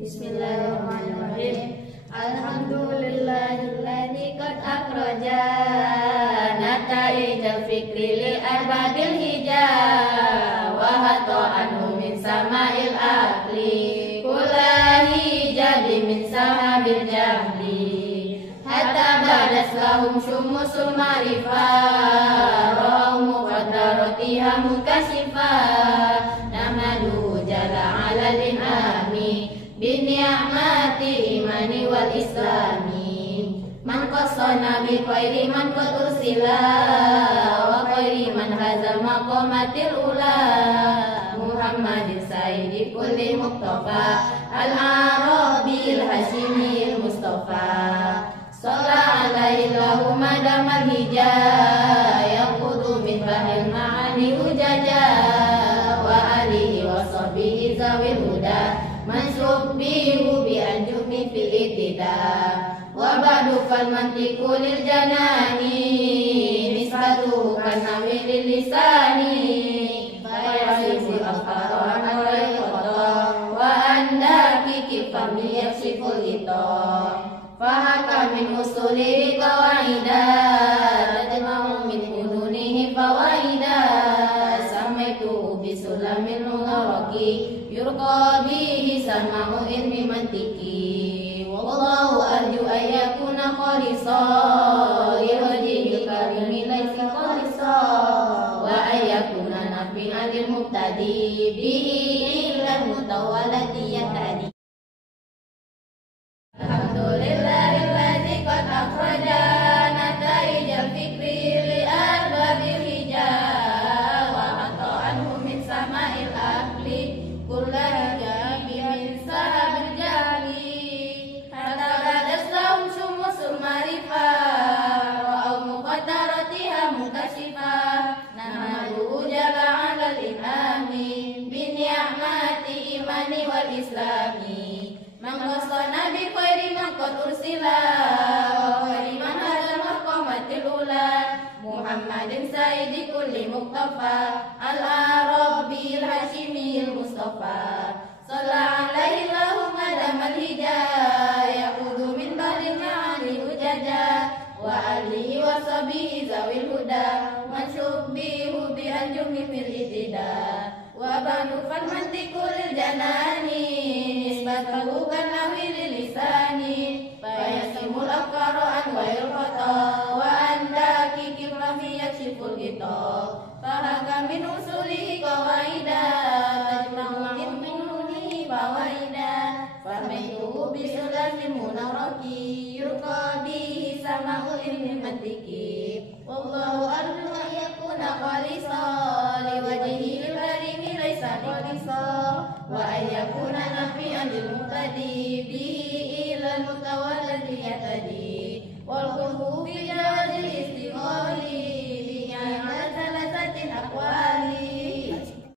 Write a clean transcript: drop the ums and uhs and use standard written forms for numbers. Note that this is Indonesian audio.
Bismillahirrahmanirrahim. Alhamdulillahilladzi qad akhrajana nata'ijal fikri li arbabil hijab wa hatta anhu min sama'il aqli kullahi jadi min sahabil jahli hatta badas lahum syumusul ma'rifah ra'u muqaddaratiha mukasifah namadu jala ala lin'ami bini'amati imani wal islami man qasana bi khairi man qad ursila wa khairi man hazal maqamatil ula Muhammadin sayyidi kulli muqtafa al-arabil hashimil mustafa shalla alaihi lahumma damal hijab yaqudu min bahil ma'ani hujaja wa alihi wa sahbihi zawil huda mansubbihu bi anjumi fil ittida wa ba'du fal mantiqu lil janani nisbatuhu kanawi lil lisani fayasiful afqaran wa yaqta wa andaki kifami yaksiful ita fahaka min usuli qawaida tajma'u min fununihi fawaida samaitu bisulamil munawaki yurqa bihi sama'u ilmi mantiki wallahu arju ayyakuna khalisa liwajhil karimi laisa khalisa wa ayyakuna nafi'an lil mubtadi bihi ilal mutawalati yatadi. Alhamdulillahilladzi qad akhrajana nata'ijal fikri li arbabil hijab wa hatta anhu min sama'il aqli kullahi min sahabil jahli hatta badas lahum syumusul ma'rifah ra'u muqaddaratiha mukasifah namadu jala ala al-inami bini'amati imani wal islami mangkosana bi khairi mangkot ursila wa khairi man hazal maqamatil ula Muhammadin sayyidi kulli muqtafa al-arabil hashimil mustafa shalla alaihi lahumma damal hijab yaqudu min bahril ma'ani hujaja wa alihi wa sahbihi zawil huda mansubbihu bi anjumi fil ittida wa ba'du fal mantiqu lil janani nisbatuhu kanawi lil lisani fayasimul afqara an wa yulqata wa andaki kifami yakshiful ghita fahaka min usulihi qawaida tajma'u min fununihi fawaida famaitu bisulamil munawraki yurqa bihi sama'u ilmi mantiki wallahu arju ayyakuna khalisa liwajhil karimi laisa khalisa wa ayyakuna nafi'an lil muhtadi bihi ilal mutawallati yatadi wal khulfu fi jawazil